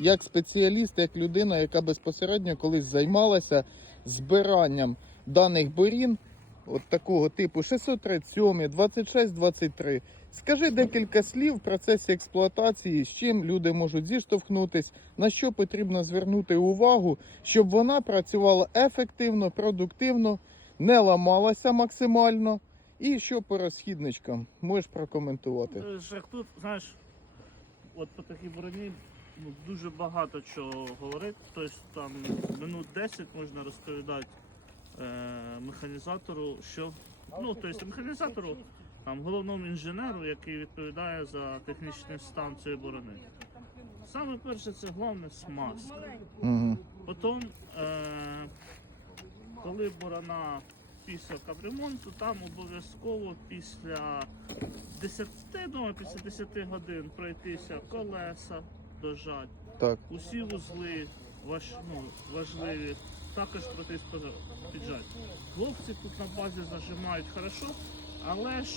Як спеціаліст, як людина, яка безпосередньо колись займалася збиранням даних борін, от такого типу 637, 26, 23. Скажи декілька слів в процесі експлуатації, з чим люди можуть зіштовхнутись, на що потрібно звернути увагу, щоб вона працювала ефективно, продуктивно, не ламалася максимально. І що по розхідничкам можеш прокоментувати? Е, тут, знаєш, от по такій броні ну, дуже багато чого говорити. Тобто там минут 10 можна розповідати е, механізатору, що. Ну, тобто механізатору, там, головному інженеру, який відповідає за технічний стан цієї борони. Саме перше, це головне смазка. Угу. Потім, е, коли борона після капремонту, там обов'язково після 10, я думаю, після 10 годин пройтися колеса, дожать, Так. усі вузли важ, ну, важливі, також пройтись пожа- піджать. Хлопці тут на базі зажимають хорошо, але ж